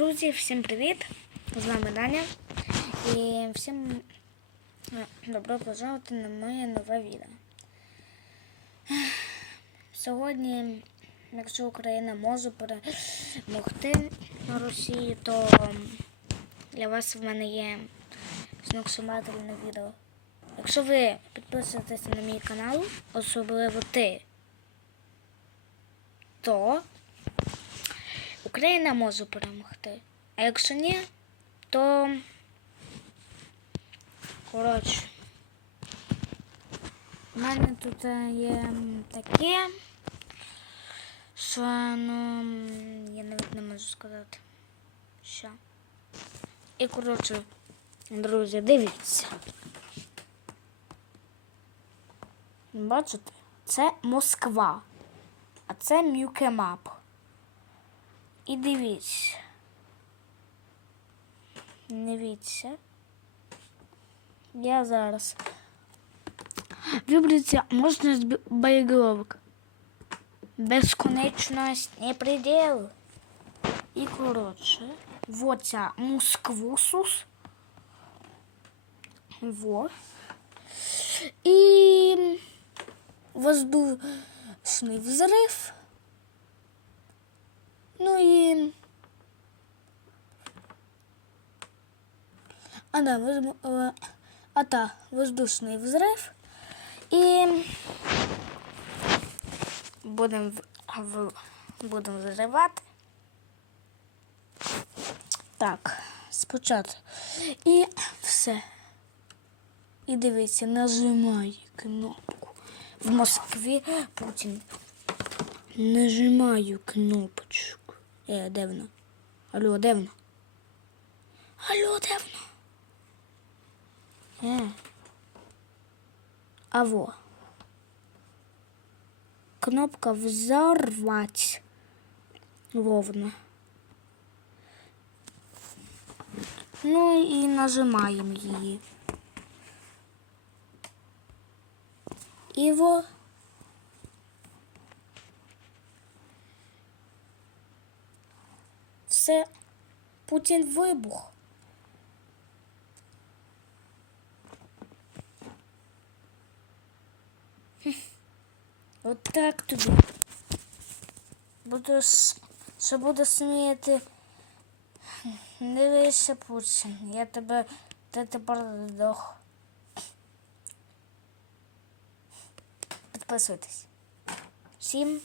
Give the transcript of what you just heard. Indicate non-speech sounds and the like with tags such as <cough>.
Друзі, всім привіт! З вами Даня. І всім е, добро пожаловати на моє нове відео. Сьогодні, якщо Україна може перемогти Росію, то для вас в мене є сногсшибательне відео. Якщо ви підписуєтеся на мій канал, особливо ти, то Україна може перемогти. А якщо ні, то коротше. У мене тут е, є таке, що ну я навіть не можу сказати. Що. І коротше, друзі, дивіться. Бачите? Це Москва, а це Мюкемап. І дивіться. Дивіться. Я зараз. Вибрати можна боєголовок. Безконечність не предел. І коротше, вот ця Москвусус. Во. І воздушний взрыв. Ну и... А, да, возьму, э, а та, воздушный взрыв. И будем, в, в, будем взривати. Так, спочатку. І все. І дивіться, нажимай кнопку. В Москві Путін. Нажимаю кнопочку. Е, де вона? Алло, де вона? Алло, де вона? Е. А во. Кнопка взорвать. Вовна. Ну і нажимаємо її. І во. Все, Путін вибух. <laughs> От так тобі. Буду що буду сміяти. Дивися, Путін, я тебе ти тепер здох. Підписуйтесь. Всім